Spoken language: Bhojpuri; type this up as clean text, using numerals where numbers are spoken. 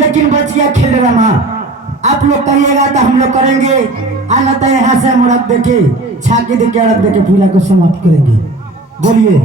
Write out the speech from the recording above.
लेकिन बचिया खेल रहा आप लोग कहिएगा तो हम लोग करेंगे, आना तो यहाँ से हम रख देके छाके देके रख देके पूजा को समाप्त करेंगे। बोलिए।